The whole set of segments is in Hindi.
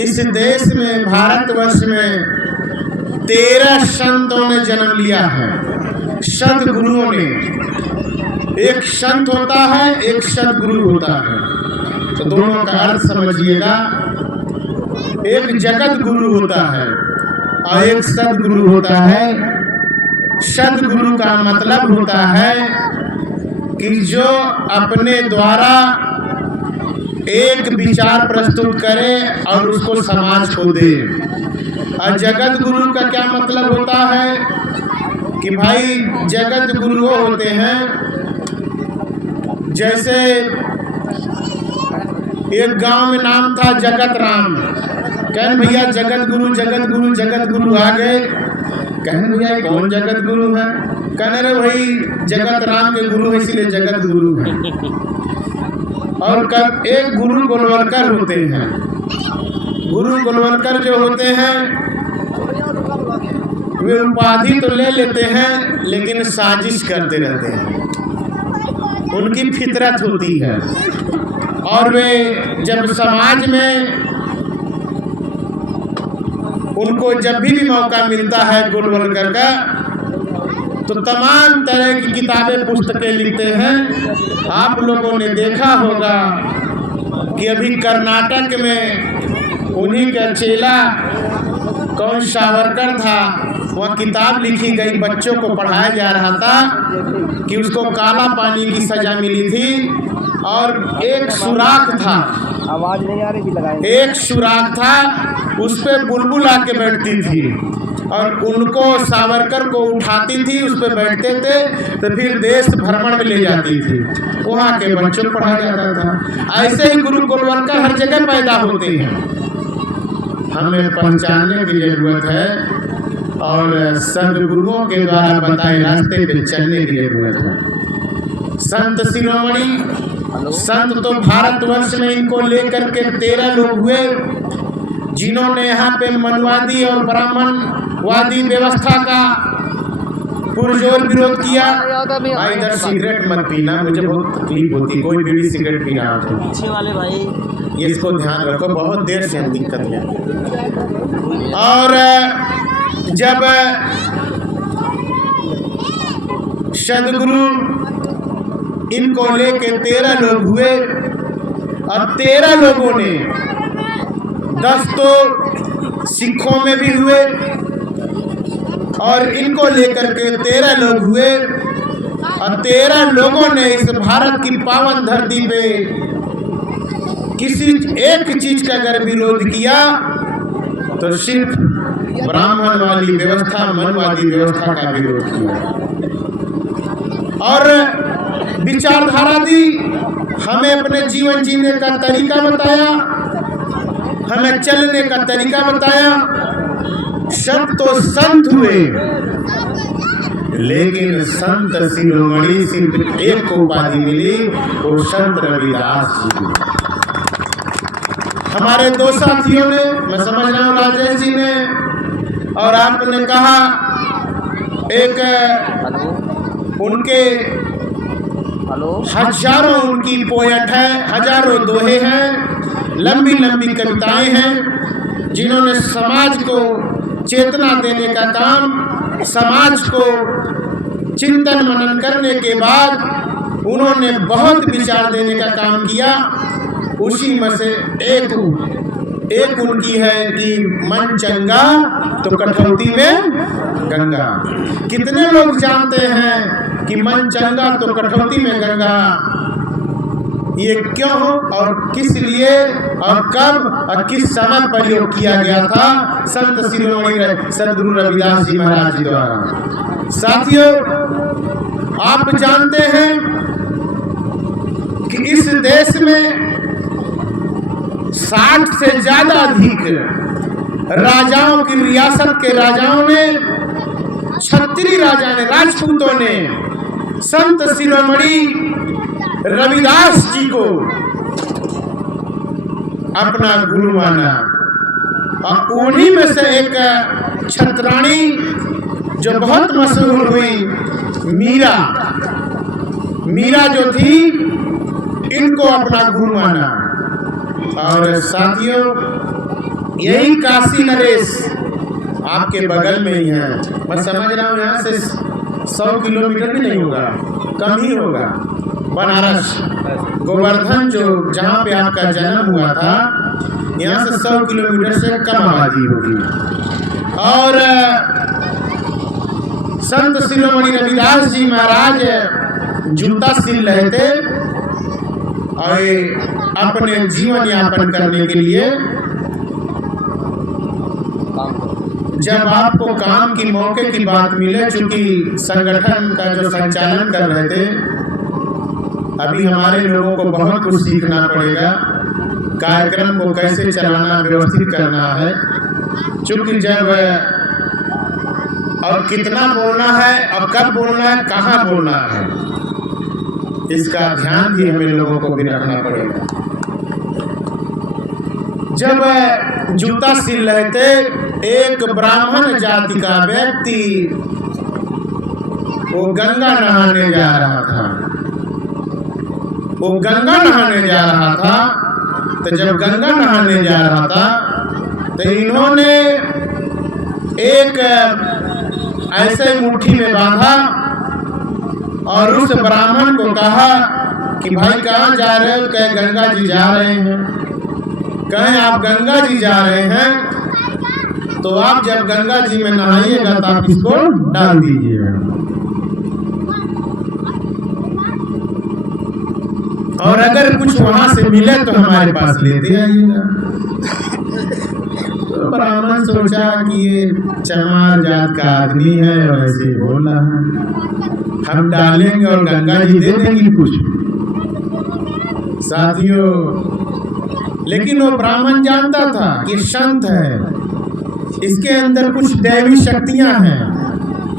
इस देश में, भारतवर्ष में 13 संतों ने जन्म लिया है, सदगुरुओं ने। एक संत होता है, एक सदगुरु होता है, तो दोनों का अर्थ समझिएगा। एक जगत गुरु होता है और एक सदगुरु होता है। सदगुरु का मतलब होता है कि जो अपने द्वारा एक विचार प्रस्तुत करे और उसको समाज को दे। और जगत गुरु का क्या मतलब होता है कि भाई जगत गुरु वो होते हैं, जैसे एक गांव में नाम था जगत राम। कहन भैया जगत गुरु जगत गुरु जगत गुरु आ गए। कहन भैया कौन जगत गुरु है? कहने रे भाई जगत राम के गुरु है इसलिए जगत गुरु है। और कब एक गुरु गोलवलकर होते हैं। गुरु गोलवलकर जो होते हैं वे उपाधि तो ले लेते हैं लेकिन साजिश करते रहते हैं। उनकी फितरत होती है और वे जब समाज में उनको जब भी मौका मिलता है गोलवलकर का, तो तमाम तरह की किताबें पुस्तकें लिखते हैं। आप लोगों ने देखा होगा कि अभी कर्नाटक में उन्हीं का चेला कौन सावरकर था, वह किताब लिखी गई, बच्चों को पढ़ाया जा रहा था कि उसको काला पानी की सजा मिली थी और एक सुराख था, आवाज नहीं आ रही लगाए, एक सुराख था, उस पे बुलबुल आके बैठती थी और उनको सावरकर को उठाती थी, उस पे बैठते थे तो फिर देश भ्रमण में ले जाती थी, वहाँ के बच्चों को पढ़ाया जाता था। ऐसे ही गुरु गोलवलकर हर जगह पैदा होते हैं, हमें पहचानने की जरूरत है और सदगुरुओं के द्वारा बताए रास्ते पे चलने की जरूरत है। संत शिरोमणि संत तो भारतवर्ष में इनको लेकर के 13 लोग हुए जिन्होंने यहाँ पे मनवादी और ब्राह्मणवादी व्यवस्था का पुरजोर विरोध किया। भाई इधर सिगरेट मत पीना, मुझे बहुत तकलीफ होती, कोई बीड़ी सिगरेट पी रहा हो पीछे वाले भाई इसको ध्यान रखो, बहुत देर से दिक्कत है। और जब सदगुरु इनको लेके 13 लोग हुए और 13 लोगों ने 10 तो सिखों में भी हुए और इनको लेकर के 13 लोग हुए और 13 लोगों ने इस भारत की पावन धरती पे किसी एक चीज का अगर विरोध किया तो सिर्फ ब्राह्मण वाली व्यवस्था, मनवादी व्यवस्था का विरोध किया और विचारधारा दी, हमें अपने जीवन जीने का तरीका बताया, हमें चलने का तरीका बताया। सब तो संत हुए लेकिन संत शिरोमणि सिर्फ एक को उपाधि मिली, वो संत रविदास जी। हमारे दो साथियों ने, मैं समझ रहा हूँ राजेश जी ने और आपने कहा, एक उनके हजारों उनकी पोएट है, हजारों दोहे हैं, लंबी लंबी कविताएं हैं, जिन्होंने समाज को चेतना देने का काम, समाज को चिंतन मनन करने के बाद उन्होंने बहुत विचार देने का काम किया। उसी में से एक उनकी है कि मन चंगा तो कठौती में गंगा। कितने लोग जानते हैं कि मन चंगा तो कठौती में गंगा, ये क्यों और किस लिए और कब और किस समय प्रयोग किया गया था संत शिरोमणि सदगुरु रविदास जी महाराज जी द्वारा। साथियों, आप जानते हैं कि इस देश में 60 से ज्यादा अधिक राजाओं की, रियासत के राजाओं ने, क्षत्रिय राजा ने, राजपूतों ने संत शिरोमणि रविदास जी को अपना गुरु माना। और उन्हीं में से एक छत्राणी जो बहुत मशहूर हुई, मीरा जो थी, इनको अपना गुरु माना। और साथियों, यही काशी नरेश आपके बगल में ही है। मैं समझ रहा हूँ यहाँ से 100 किलोमीटर भी नहीं होगा, कम ही होगा। बनारस गोवर्धन जो जहाँ पे आपका जन्म हुआ था, यहाँ से 100 किलोमीटर से कम आबादी होगी। और संत शिरोमणि रविदास जी महाराज जूता सिल रहे थे और अपने जीवन यापन करने के लिए जब आपको काम की मौके की बात मिले, चूंकि संगठन का जो संचालन कर रहे थे, अभी हमारे लोगों को बहुत कुछ सीखना पड़ेगा, कार्यक्रम को कैसे चलाना, व्यवस्थित करना है। चूंकि जब और कितना बोलना है और कब बोलना है, कहाँ बोलना है, इसका ध्यान भी हमें लोगों को भी रखना पड़ेगा। जब जूता सिल रहे थे, एक ब्राह्मण जाति का व्यक्ति वो गंगा नहाने जा रहा था। वो गंगा नहाने जा रहा था, तो जब गंगा नहाने जा रहा था तो इन्होंने एक ऐसे मुट्ठी में बांधा और उस ब्राह्मण को कहा कि भाई कहाँ जा रहे हो? कहे गंगा जी जा रहे हैं। कहे आप गंगा जी जा रहे हैं तो आप जब गंगा जी में नहाइएगा तो आप इसको डाल दीजिएगा, और अगर कुछ वहां से मिले तो हमारे पास लेते आइएगा। तो ब्राह्मण सोचा कि ये चमार जात का आदमी है और ऐसे ही बोल रहा है, हम डालेंगे और गंगा जी दे देंगी कुछ। साथियों, लेकिन वो ब्राह्मण जानता था कि संत है, इसके अंदर कुछ दैवी शक्तियां हैं,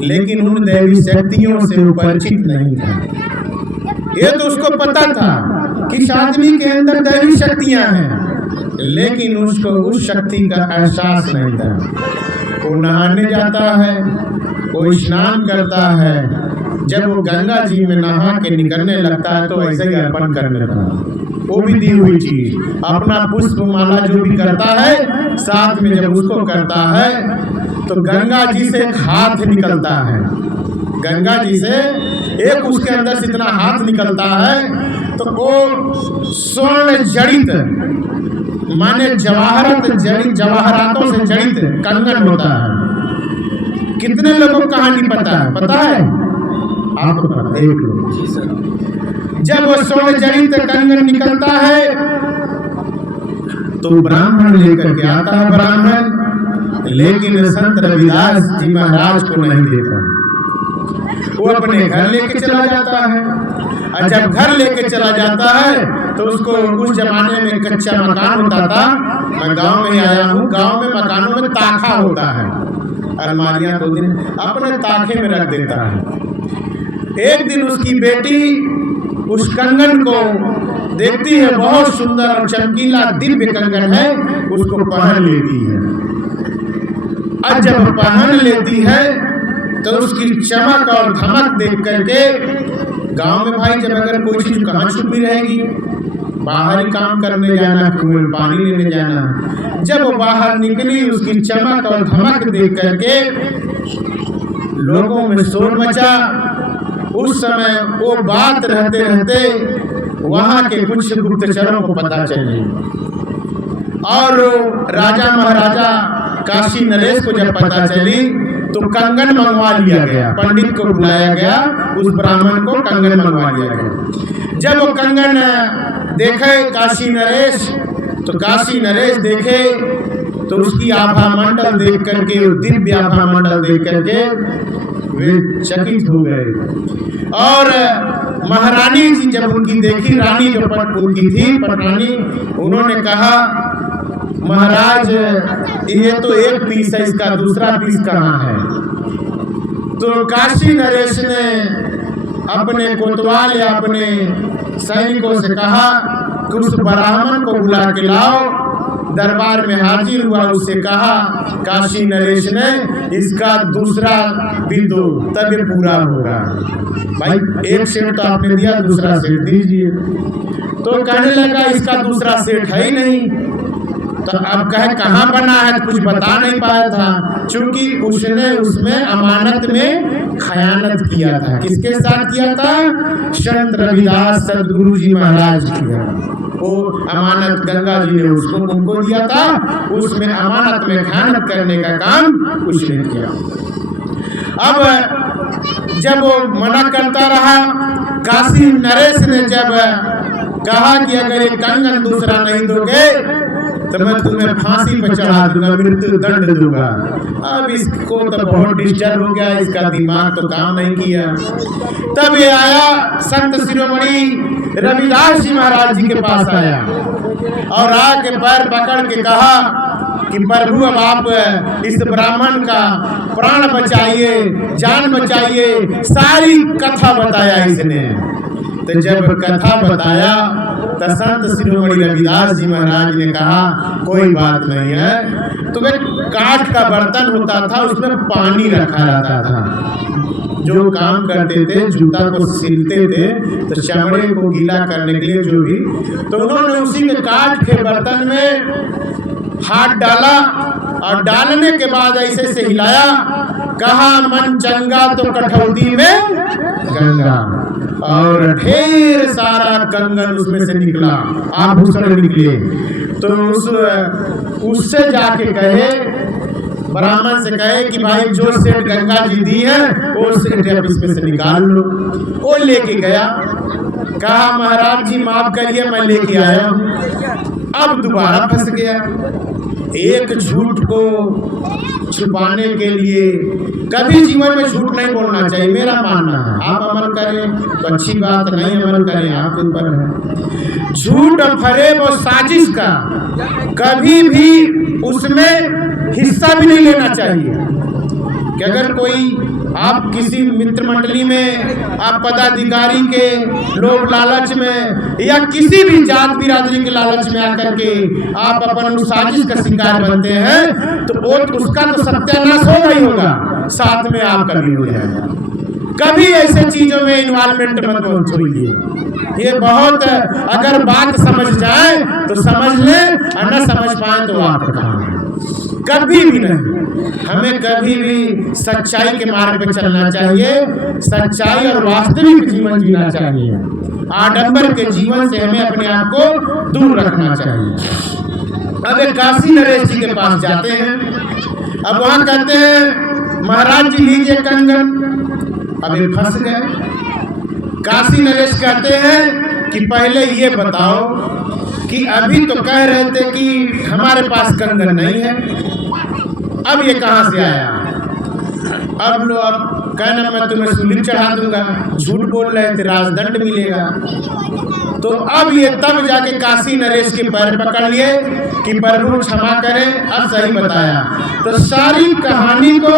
लेकिन उन दैवी शक्तियों से वो परिचित नहीं था। ये तो उसको पता था कि इस आदमी के अंदर दैवी शक्तियां हैं, लेकिन उसको उस शक्ति का एहसास नहीं था। वो नहाने जाता है, वो स्नान करता है, जब वो गंगा जी में नहा के निकलने लगता है तो ऐसे ही अर्पण करने लगता है। वो भी दी हुई चीज, अपना पुष्प माला जो भी करता है, साथ में जब उसको करता है तो गंगा जी से एक हाथ निकलता है। गंगा जी से एक उसके अंदर से इतना हाथ निकलता है तो वो स्वर्ण जड़ित, माने जवाहरत जड़ित, जवाहरातों से जड़ित कंगन होता है। कितने लोगों को कहानी पता है? पता है आपको? पता है? एक लोग। जब वो स्वर्ण जड़ित कंगन निकलता है तो ब्राह्मण लेकर के आता है ब्राह्मण, लेकिन संत रविदास जी महाराज को नहीं देता। वो अपने घर लेके चला जाता है, और जब घर लेके चला जाता है तो उसको उस जमाने में कच्चा मकान होता था। मैं गांव में आया हूँ, गांव में मकानों में ताखा होता है, अलमारियां तो दिन अपने ताखे में रख देता है। एक दिन उसकी बेटी उस कंगन को देखती है, बहुत सुंदर और चमकीला दिव्य कंगन है, उसको पहन लेती है। और जब पहन लेती है तो उसकी चमक और धमक देख करके, गांव में भाई जब अगर कोई चीज कहाँ छुपी रहेगी, बाहर ही काम करने जाना, कुएं में पानी लेने जाना। जब वो बाहर निकली, उसकी चमक और धमक देख करके लोगों में शोर मचा। उस समय वो बात रहते रहते वहां के कुछ गुप्तचरों को पता चली, और राजा महाराजा काशी नरेश को जब पता चली तो कंगन मंगवा लिया गया। पंडित को बुलाया गया, उस ब्राह्मण को कंगन मंगवा लिया गया। जब वो कंगन देखे काशी नरेश, तो काशी नरेश देखे तो उसकी आभा मंडल देख करके, दिव्य आभा मंडल देख करके वे चकित हो गए। और महारानी जी जब उनकी देखी, रानी जो उनकी थी पटरानी, उन्होंने कहा महाराज ये तो एक पीस है, इसका दूसरा पीस कहाँ है? तो काशी नरेश ने अपने कोतवाल या अपने सैनिकों से कहा कि उस ब्राह्मण को बुला के लाओ। दरबार में हाजिर हुआ, उससे कहा काशी नरेश ने, इसका दूसरा भी दो, तब ये पूरा होगा। भाई एक सेट तो आपने दिया, दूसरा सेट दीजिए। तो कहने लगा इसका दूसरा सेट है ही नहीं। तो अब कहे कहाँ बना है, तो कुछ बता नहीं पाया था, क्योंकि उसने उसमें अमानत में खयानत किया था। किसके साथ किया था? संत रविदास सदगुरु जी महाराज किया। वो अमानत गंगा जी ने उसको उनको दिया था, उसमें अमानत में खयानत करने का काम उसने किया। अब जब वो मना करता रहा, काशी नरेश ने जब कहा कि अगर ये कंगन दूसरा नहीं दोगे तो मैं तुम्हें फांसी पर चढ़ा दूंगा, मृत्यु दंड दूंगा। अब इसको तो बहुत डिस्टर्ब हो गया, इसका दिमाग तो काम नहीं किया। तब ये आया संत शिरोमणि रविदास जी महाराज जी के पास आया और आके पैर पकड़ के कहा कि प्रभु अब आप इस ब्राह्मण का प्राण बचाइए, जान बचाइए। सारी कथा बताया इसने। तो जब कथा बताया तो संत शिरोमणि रविदास जी महाराज ने कहा कोई बात नहीं है। तो वे काठ का बर्तन होता था, उसमें पानी रखा रहता था। जो काम करते थे, जूता को सिलते थे तो चमड़े को गीला करने के लिए जो भी, तो उन्होंने उसी के काठ के बर्तन में हाथ डाला और डालने के बाद ऐसे से हिलाया, कहा मन चंगा तो कठौती में गंगा, और ढेर सारा कंगन उसमें से निकला, आभूषण निकले। तो उससे जाके कहे, ब्राह्मण से कहे कि भाई जो सेठ गंगा जी दी है वो सेठ अब इसमें से निकाल लो। वो लेके गया, कहा महाराज जी माफ करिए मैं लेके आया हूँ। अब दोबारा फंस गया। एक झूठ को छुपाने के लिए कभी जीवन में झूठ नहीं बोलना चाहिए, मेरा मानना है। आप अमल करें तो अच्छी बात, नहीं अमल करें आपके ऊपर है। झूठ और फरेब और साजिश का कभी भी उसमें हिस्सा भी नहीं लेना चाहिए। कि अगर कोई आप किसी मित्र मंडली में, आप पदाधिकारी के लोग लालच में या किसी भी जात बिरादरी के लालच में आकर के आप अपन उस साजिश का शिकार बनते हैं तो वो उसका तो सत्यानाश होगा ही होगा, साथ में आपका भी हो जाएगा। कभी ऐसे चीजों में इन्वॉल्वमेंट मत होइए। ये बहुत, अगर बात समझ जाए तो समझ ले और न समझ पाए तो आपका काम है। कभी भी नहीं, हमें कभी भी सच्चाई के मार्ग पर चलना चाहिए, सच्चाई और वास्तविक जीवन जीना चाहिए। आडंबर के जीवन से हमें अपने आप को दूर रखना चाहिए। अब एक काशी नरेश जी के पास जाते हैं। अब वहां कहते हैं महाराज जी लीजिए कंगन। अब ये फंस गए। काशी नरेश कहते हैं कि पहले ये बताओ कि अभी तो कह रहे थे कि हमारे पास कंगन नहीं है, अब ये कहां से आया? अब लो, अब कहना मैं तुम्हें सूली चढ़ा दूंगा, झूठ बोल रहे थे, राजदंड मिलेगा। तो अब ये तब जाके काशी नरेश के पैर पकड़ लिए कि प्रभु क्षमा करें, अब सही बताया। तो सारी कहानी को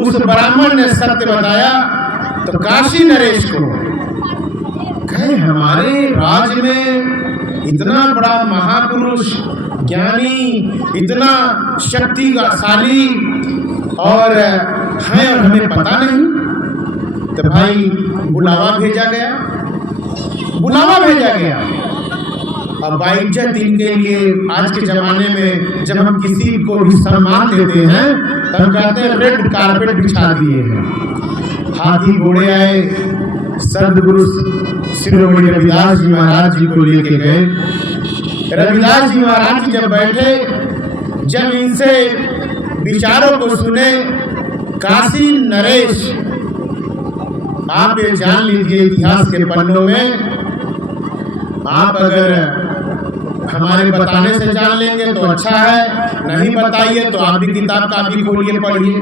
उस ब्राह्मण ने सत्य बताया। तो काशी नरेश को कहे हमारे राज्य में इतना बड़ा महापुरुष, ज्ञानी, इतना शक्तिशाली और है और हमें पता नहीं। तो भाई बुलावा भेजा गया। अब बाइज्जत इनके लिए आज के जमाने में जब हम किसी को भी सम्मान देते हैं तो हम कहते हैं रेड कारपेट बिछा दिए हैं। हाथी घोड़े आए, सदगुरु शिरोमणि रविदास जी महाराज जी को लेके गए। रविदास जी महाराज जी जब बैठे, जब इनसे विचारों को सुने, काशी नरेश, आप ये जान लीजिए इतिहास के पन्नों में, आप अगर हमारे बताने से जान लेंगे तो अच्छा है, नहीं बताइए तो आप भी किताब कापी खोलिए पढ़िए।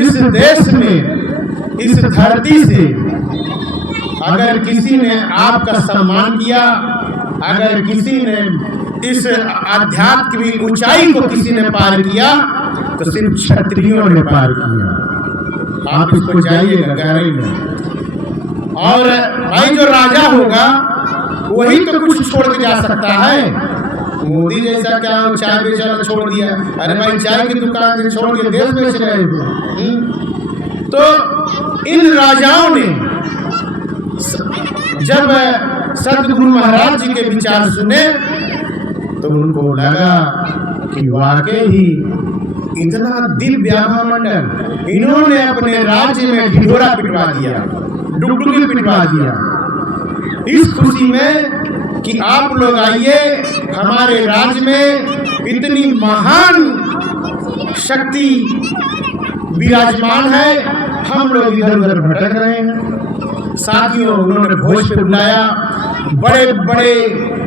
इस देश में, इस धरती से अगर किसी ने आपका सम्मान किया, अगर किसी ने इस आध्यात्म की ऊंचाई को किसी ने पार किया तो सिर्फ क्षत्रियों ने पार किया। आप इसको जाइएगा गहराई में। और भाई जो राजा होगा वही तो कुछ छोड़ के जा सकता है। मोदी जैसा क्या चाय बेचना छोड़ दिया? अरे भाई चाय की दुकान छोड़ के देश बेच रहे थे। तो इन राजाओं ने जब सदगुरु महाराज जी के विचार सुने तो उनको लगा कि वाकई ही इतना दिव्य मंडल इन्होंने अपने राज्य में ढिढोरा पिटवा दिया, डुगडुगी पिटवा दिया। इस खुशी में कि आप लोग आइए, हमारे राज्य में इतनी महान शक्ति विराजमान है, हम लोग इधर उधर भटक रहे हैं। साथियों, उन्होंने भोज पे बुलाया, बड़े बड़े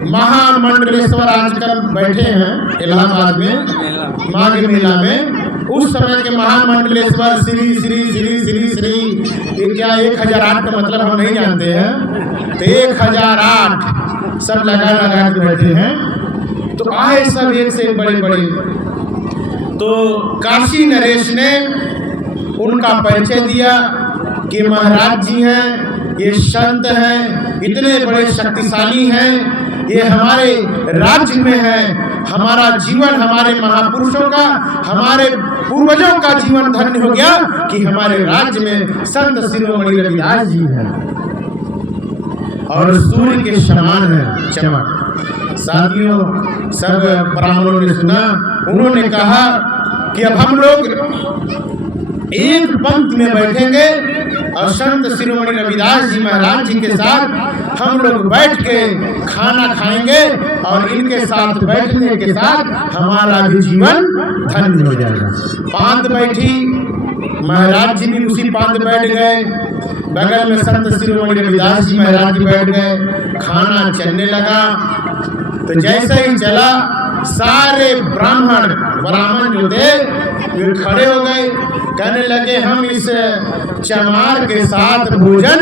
महामंडलेश्वर आजकल बैठे हैं इलाहाबाद में माघ मेला में। उस समय के महामंडलेश्वर श्री श्री श्री श्री श्री ये क्या 1008 का मतलब हम नहीं जानते हैं, तो 1008 सब लगा लगा के बैठे हैं। तो आए सब एक से बड़े बड़े। तो काशी नरेश ने उनका परिचय दिया कि महाराज जी हैं, ये संत हैं, इतने बड़े शक्तिशाली हैं, ये हमारे राज्य में है। हमारा जीवन, हमारे महापुरुषों का, हमारे पूर्वजों का जीवन धन्य हो गया कि हमारे राज्य में संत शिरोमणि रविदास जी हैं और सूर्य के समान है चमक। साथियों, सब ब्राह्मणों ने सुना, उन्होंने कहा कि अब हम लोग एक पंक्ति में बैठेंगे और संत शिरोमणि रविदास जी महाराज जी के साथ हम लोग बैठ के खाना खाएंगे और इनके साथ बैठने के साथ हमारा भी जीवन धन्य हो जाएगा। पांत बैठी, महाराज जी भी उसी पांत बैठ गए, बगल में संत शिरोमणि रविदास जी महाराज जी बैठ गए। खाना चलने लगा, तो जैसे ही चला सारे ब्राह्मण जो थे वे खड़े हो गए, कहने लगे हम इस चमार के साथ भोजन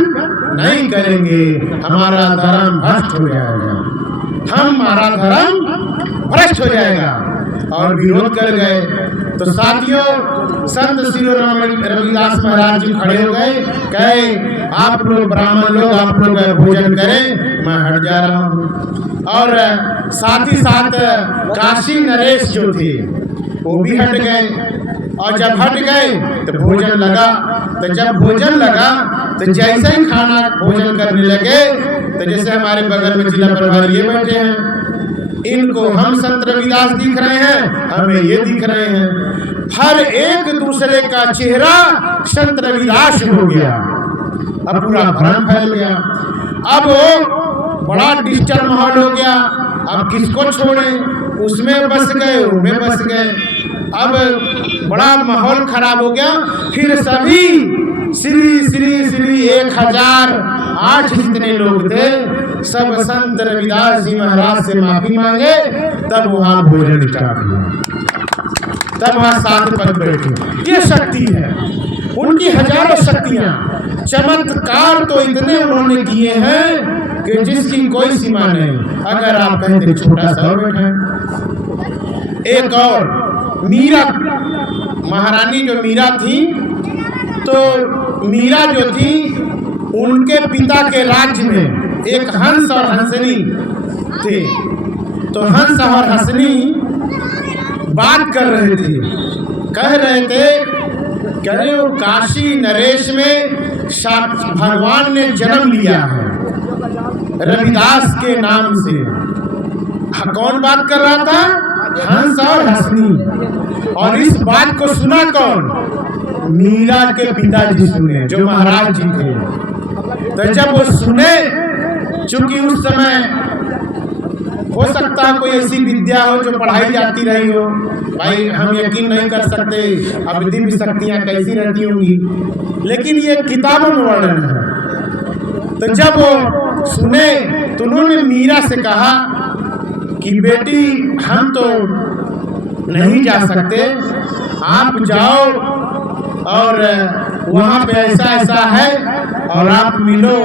नहीं करेंगे, हमारा धर्म भ्रष्ट हो जाएगा, हमारा धर्म भ्रष्ट हो जाएगा, और विरोध कर गए। तो साथियों, संत शिरोमणि रविदास महाराज जी खड़े हो गए, कहे आप लोग ब्राह्मण लोग आप लोग भोजन करें, मैं हट जा रहा हूँ। और साथ ही साथ काशी नरेश जो थे वो भी हट गए। और जब हट गए तो भोजन लगा, तो जब भोजन लगा तो जैसे ही खाना भोजन करने लगे, तो जैसे हमारे बगल में जिला प्रभारी ये बैठे हैं, इनको हम संत रविदास दिख रहे हैं, हमें ये दिख रहे हैं, हर एक दूसरे का चेहरा संत रविदास हो गया। अब पूरा भ्रम फैल गया, अब बड़ा डिस्टर्ब माहौल हो गया। अब किसको छोड़े, उसमें बस गए, उनमें बस गए, अब बड़ा माहौल खराब हो गया। फिर सभी श्री श्री श्री 1008 जितने लोग थे सब संत रविदास जी महाराज से माफी मांगे, तब वहां भोजन स्टार्ट हुआ, तब वहां सात पद बैठे। ये शक्ति है, उनकी हजारों शक्तियां, चमत्कार तो इतने उन्होंने किए हैं कि जिसकी कोई सीमा नहीं। अगर आप कहते छोटा सा बैठा, एक और मीरा महारानी जो मीरा थी, तो मीरा जो थी उनके पिता के राज्य में एक हंस और हंसनी थे। तो हंस और हंसनी बात कर रहे थे, कह रहे थे, कह रहे हो काशी नरेश में भगवान ने जन्म लिया है रविदास के नाम से। कौन बात कर रहा था? हंस और हंसनी। और इस बात को सुना कौन? मीरा के पिताजी सुने, जो महाराज जी थे। तो जब वो सुने, चूंकि उस समय हो सकता है कोई ऐसी विद्या हो जो पढ़ाई जाती रही हो, भाई हम यकीन नहीं कर सकते अब दिव्य शक्तियां कैसी रहती होंगी, लेकिन ये किताबों में वर्णन है। तो जब वो सुने तो उन्होंने मीरा से कहा कि बेटी हम तो नहीं जा सकते, आप जाओ और वहाँ पे ऐसा ऐसा है और आप मिलो,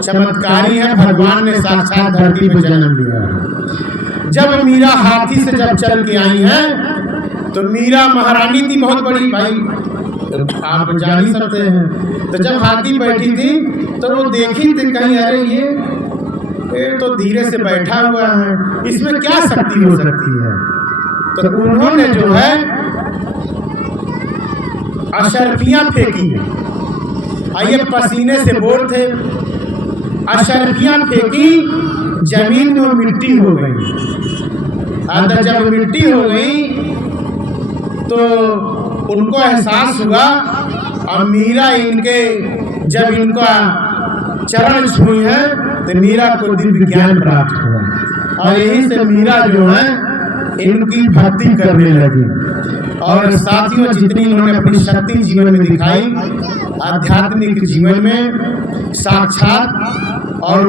चमत्कारी है, भगवान ने साक्षात धरती पे जन्म लिया है। जब मीरा हाथी से जब चल के आई हैं, तो मीरा महारानी थी बहुत बड़ी, भाई आप जान ही सकते हैं। तो जब हाथी बैठी थी तो वो देखी थी, कहीं अरे ये तो धीरे से बैठा हुआ है, इसमें क्या शक्ति हो सकती है। तो उन्होंने जो है अशर्फियां फेंकी है, आइए पसीने से बोर थे, अशर्फियां फेंकी, जमीन में मिट्टी हो गई। अंदर जब मिट्टी हो गई तो उनको एहसास हुआ और मीरा इनके जब इनका चरण छुई है तो मीरा को दिव्य ज्ञान प्राप्त हुआ और यही से मीरा जो है इनकी भक्ति करने लगी। और साथियों, जितनी इन्होंने अपनी शक्ति जीवन में दिखाई, आध्यात्मिक जीवन में साक्षात और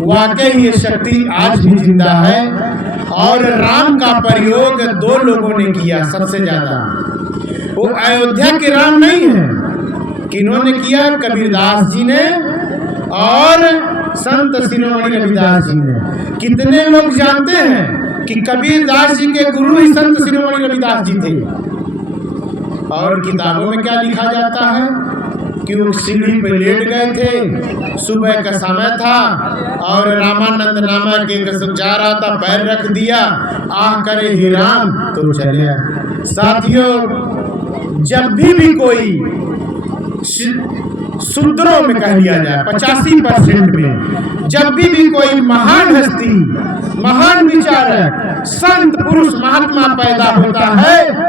वाकई ये शक्ति आज भी जिंदा है। और राम का प्रयोग 2 लोगों ने किया सबसे ज्यादा। वो अयोध्या के राम नहीं है, किन्होंने किया? कबीरदास जी ने और संत शिरोमणि रविदास जी ने। कितने लोग जानते हैं कि कबीरदास जी के गुरु ही संत शिरोमणि रविदास जी थे? और किताबों में क्या लिखा जाता है कि वो सीढ़ी पे लेट गए थे, सुबह का समय था और रामानंद नामक एक जा रहा था, पैर रख दिया, आह करे हे राम, तो चले आए। साथियों, जब भी कोई सूत्रों में कह लिया जाए 85% में, जब भी कोई महान हस्ती, महान विचारक, संत पुरुष, महात्मा पैदा होता है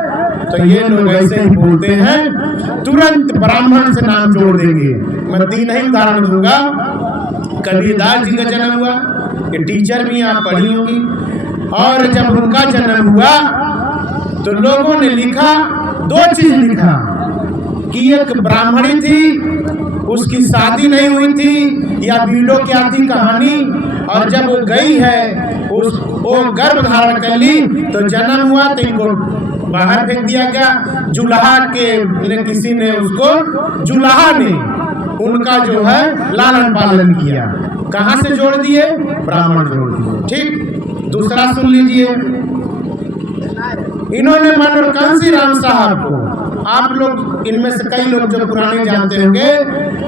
तो ये लोग ऐसे ही बोलते हैं, तुरंत ब्राह्मण से नाम जोड़ देंगे। मैं 3 ही उदाहरण दूंगा। कबीरदास जी का जन्म हुआ, ये टीचर भी आप पढ़ी होगी, और जब उनका जन्म हुआ तो लोगों ने लिखा 2 चीज लिखा कि एक ब्राह्मणी थी, उसकी शादी नहीं हुई थी, या बीडो क्या थी कहानी, और जब वो गई है वो गर्भ धारण कर ली तो जन्म हुआ तो इनको बाहर फेंक दिया गया। जुलाहा के किसी ने उसको, जुलाहा ने उनका जो है लालन पालन किया। कहाँ से जोड़ दिए? ब्राह्मण जोड़ दिए। ठीक, दूसरा सुन लीजिए। इन्होंने मनोहर कांसी राम साहब को, आप लोग इनमें से कई लोग जो पुराने जानते होंगे,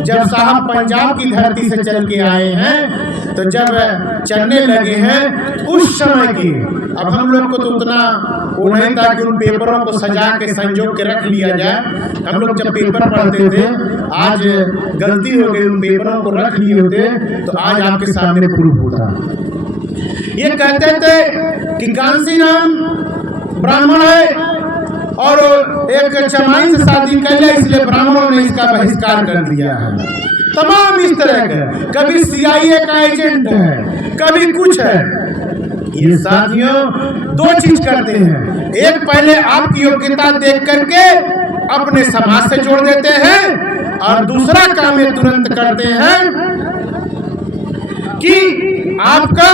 जब साहब पंजाब की धरती से चल के आए हैं तो जब चलने लगे हैं उस समय की, अब हम लोग को तो उतना वो नहीं था कि उन पेपरों को सजा के संजो के रख लिया जाए। हम लोग जब पेपर पढ़ते थे, आज गलती हो गई, उन पेपरों को रख लिए होते तो आज आपके सामने प्रूफ होता। ये कहते थे कि कांसी राम ब्राह्मण है और एक चमाई से शादी कर लिया, इसलिए ब्राह्मणों ने इसका बहिष्कार कर दिया है। तमाम इस तरह के, कभी CIA का एजेंट है, कभी कुछ है। ये साथियों 2 चीज करते हैं। एक, पहले आपकी योग्यता देख करके अपने समाज से जोड़ देते हैं, और दूसरा काम ये तुरंत करते हैं कि आपका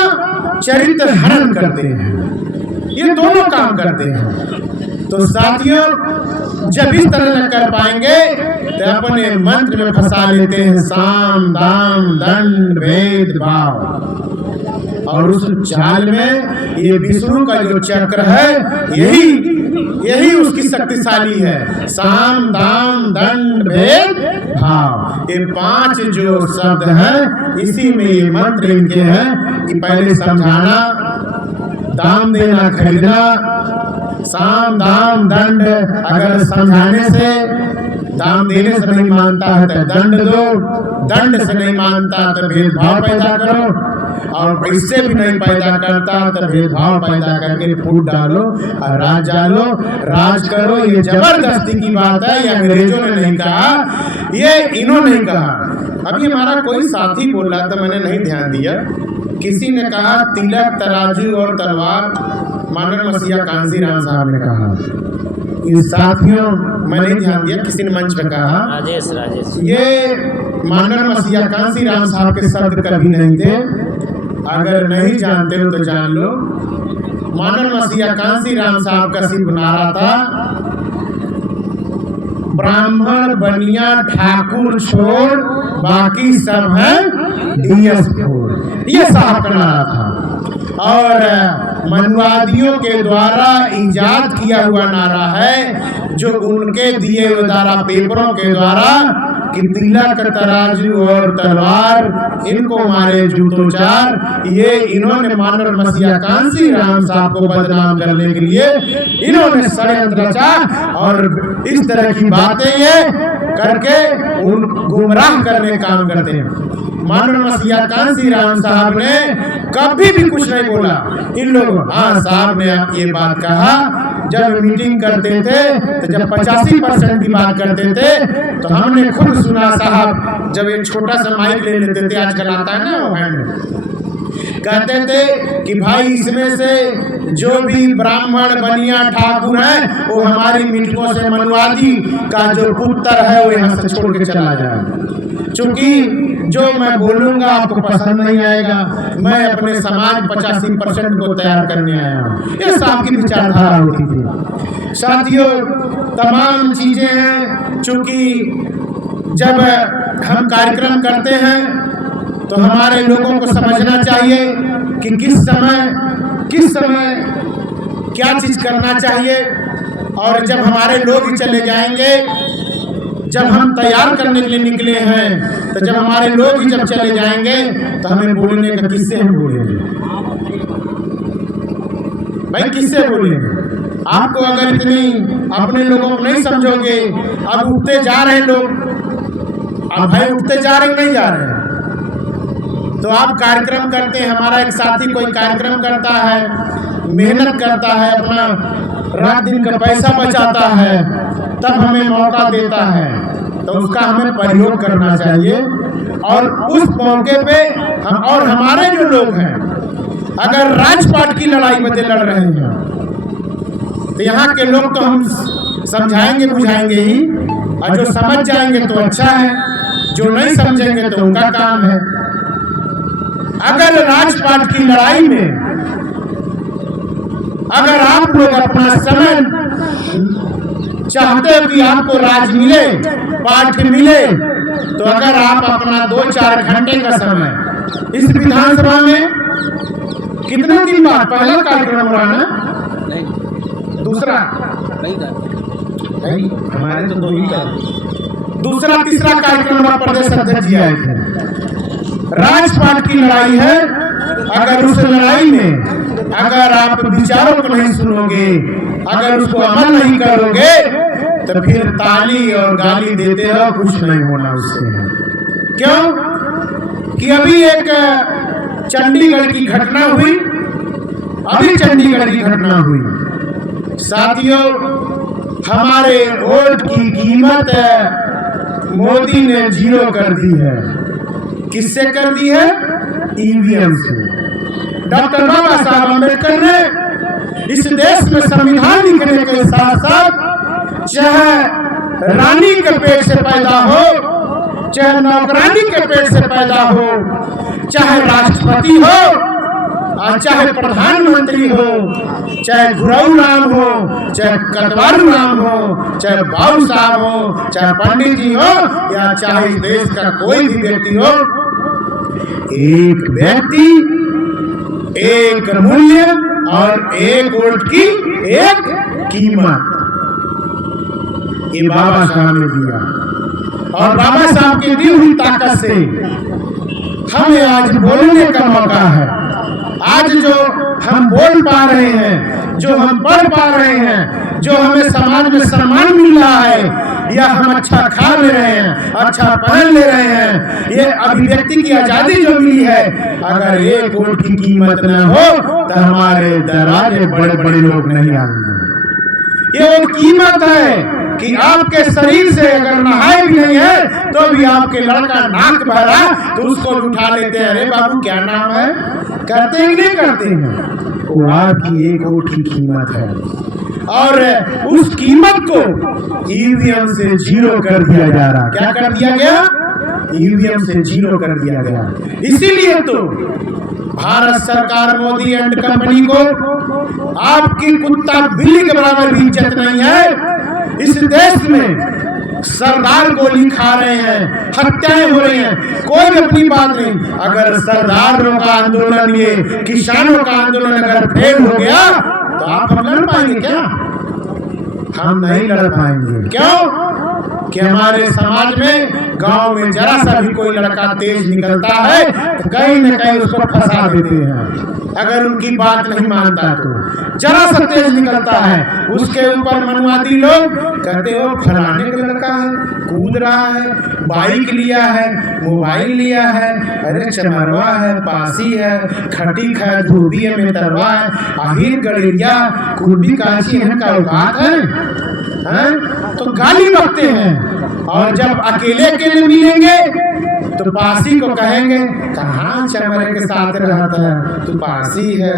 चरित्र हनन करते हैं। ये दोनों काम करते हैं। तो साथियों, जब इस तरह न कर पाएंगे तो अपने मंत्र में फंसा लेते हैं साम दाम दंड भेद भाव, और उस चाल में ये विष्णु का जो चक्र है यही उसकी शक्तिशाली है। साम दाम दंड भेद भाव, ये 5 जो शब्द हैं, इसी में ये मंत्र इनके हैं कि पहले समझाना, दाम देना, खरीदना, साम दाम दंड। अगर समझाने से, दाम देने से नहीं मानता है तो दंड दो, दंड से नहीं मानता तो भेदभाव पैदा करो, और पैसे भी नहीं पैदा करता तो भेदभाव पैदा करके फूट डालो और राज डालो, राज करो। ये जबरदस्ती की बात है, ये अंग्रेजों ने नहीं कहा, ये इन्होंने कहा। अभी हमारा कोई साथी बोल रहा था, मैंने नहीं ध्यान दिया, किसी ने कहा तिलक, तराजू और तलवार, मानव मसीहा कांसी राम साहब ने कहा। इस साथियों, मैंने ध्यान दिया, किसी ने मंच पे कहा, राजेश ये मानव मसीहा कांसी राम साहब के शब्द कभी नहीं थे। अगर नहीं जानते हो तो जान लो। मानव मसीहा कांसी राम साहब का सिर्फ नारा था, ब्राह्मण बनिया ठाकुर छोड़, बाकी सब है DS छोड़। ये साहब का नारा था, और मनुवादियों के द्वारा इजाद किया हुआ नारा है, जो उनके दिए हुए द्वारा पेपरों के द्वारा कि तिलक, तराजू और तलवार, इनको मारे जूतों चार। ये इन्होंने मानव मसीहा कांसी राम साहब को बदनाम करने के लिए इन्होंने षड्यंत्र रचा, और इस तरह की बातें ये करके उन गुमराह करने का काम करते हैं। मानव मसीहा कांसी राम साहब ने कभी भी कुछ नहीं बोला। इन लोगों हाँ साहब ने ये बात कहा, जब मीटिंग करते थे तो जब 85% की बात करते थे तो हमने खुद सुना साहब, जब एक छोटा सा माइक ले लेते थे, आजकल आता है ना वो हैंड, कहते थे कि भाई इसमें से जो भी ब्राह्मण बनिया ठाकुर है वो हमारी मीटिंगों से मनवादी का जो पुत्र है वो यहाँ से छोड़ के चला जाए, क्योंकि जो मैं बोलूंगा आपको पसंद नहीं आएगा, मैं अपने समाज 85% को तैयार करने आया हूँ। ये साहब की विचारधारा होती थी। साथियों, तमाम चीजें हैं, चूंकि जब हम कार्यक्रम करते हैं तो हमारे लोगों को समझना चाहिए कि किस समय क्या चीज करना चाहिए, और जब हमारे लोग चले जाएंगे, जब हम तैयार करने के लिए निकले हैं, तो जब हमारे लोग ही जब चले जाएंगे तो हमें बोलने का किससे हम बोलेंगे भाई, किससे बोलेंगे? आपको अगर इतनी अपने लोगों को नहीं समझोगे, अब उठते जा रहे लोग, अब भाई उठते जा रहे नहीं जा रहे, तो आप कार्यक्रम करते हैं, हमारा एक साथी कोई कार्यक्रम करता है, मेहनत करता है, अपना रात दिन का पैसा बचाता है, तब हमें मौका देता है, तो उसका हमें प्रयोग करना चाहिए। और उस मौके पे हम और हमारे जो लोग हैं, अगर राजपाट की लड़ाई में लड़ रहे हैं तो यहाँ के लोग तो हम समझाएंगे बुझाएंगे ही, और जो समझ जाएंगे तो अच्छा है, जो नहीं समझेंगे तो उनका काम है। अगर राजपाट की लड़ाई में अगर आप लोग अपना समय चाहते हो कि आपको राज मिले, पाठ मिले, तो अगर आप अपना 2-4 घंटे का समय इस विधानसभा में, कितने दिन बाद पहला कार्यक्रम हो रहा है ना, दूसरा हमारे तो 2 ही का, दूसरा तीसरा कार्यक्रम प्रदेश अध्यक्ष जी आए थे। राजपाट की लड़ाई है, अगर उस लड़ाई में अगर आप विचारों को नहीं सुनोगे, अगर उसको अमल नहीं करोगे, तो फिर ताली और गाली देते हो, कुछ नहीं होना उससे। क्यों कि अभी एक चंडीगढ़ की घटना हुई, साथियों, हमारे वोट की कीमत मोदी ने 0 कर दी है। किससे कर दी है? ईवीएम से। डॉक्टर बाबा साहब अम्बेडकर ने इस देश में संविधान लिखने के साथ साथ, चाहे रानी के पेट से पैदा हो, चाहे नौकरानी के पेट से पैदा हो, चाहे राष्ट्रपति हो, चाहे प्रधानमंत्री हो, चाहे गुरु राम हो, चाहे कटवारू राम हो, चाहे बाबू साहब हो, चाहे पंडित जी हो, या चाहे इस देश का कोई भी व्यक्ति हो, एक व्यक्ति, एक मूल्य और एक वोट की एक कीमत, ये बाबा साहब ने दिया। और बाबा साहब की दी हुई ताकत से हमें आज बोलने का मौका है। आज जो हम बोल पा रहे हैं, जो हम पढ़ पा रहे हैं, जो हमें समाज में सम्मान मिल रहा है, या हम अच्छा खा ले रहे हैं, अच्छा पहन ले रहे हैं, ये अभिव्यक्ति की आजादी जो मिली है, अगर एक वोट की कीमत न हो तो हमारे दरवाजे बड़े बड़े लोग नहीं आएंगे। ये वो कीमत है कि आपके शरीर से अगर नहाए भी नहीं है तो भी आपके लड़का नाक भरा तो उसको उठा लेते हैं, अरे बाबू क्या नाम है, करते हैं नहीं करते हैं, वो आपकी एक वोट की कीमत है। और उस कीमत को ईवीएम से 0 कर दिया जा रहा। क्या कर दिया गया? ईवीएम से 0 कर दिया गया। इसीलिए तो भारत सरकार मोदी एंड कंपनी को आपकी कुत्ता बिल्ली के बराबर भी इज्जत नहीं है। इस देश में सरदार गोली खा रहे हैं, हत्याएं हो रही हैं, कोई अपनी बात नहीं। अगर सरदारों का आंदोलन, ये किसानों का आंदोलन अगर फेल हो गया तो आप हम लड़ पाएंगे क्या? हम नहीं लड़ पाएंगे। क्यों? कि हमारे समाज में गांव में जरा सा भी कोई लड़का तेज निकलता है तो कहीं न कहीं उसको फंसा देते हैं। अगर उनकी बात नहीं मानता तो जरा सा तेज निकलता है उसके ऊपर मनवादी लोग कहते हो फलाने का लड़का है, कूद रहा है, बाइक लिया है, मोबाइल लिया है, अरे चमरवा है, पासी है, खटीक है, धोबी है, मेहतरवा है, आहिर गड़िया कुर्बी काची है का औकात है? तो गाली बकते हैं। और जब अकेले अकेले मिलेंगे तो पासी को कहेंगे कहाँ चमरे के साथ रहता है, तू पासी है।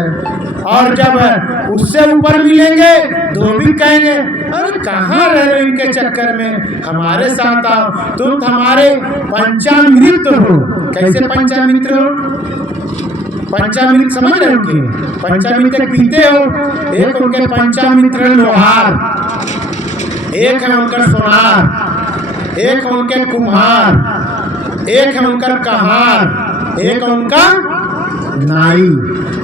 और जब उससे ऊपर मिलेंगे धोबी कहेंगे अरे कहाँ रह रहे इनके चक्कर में, हमारे साथ आओ, तुम हमारे पंचामृत हो। कैसे पंचामृत हो? पंचामृत समझ रहे उनके पंचामृत पीते हो। एक उनके पंचामृत लोहार, एक है उनका सोनार, एक है उनके कुम्हार, एक है उनका कहार, एक उनका नाई।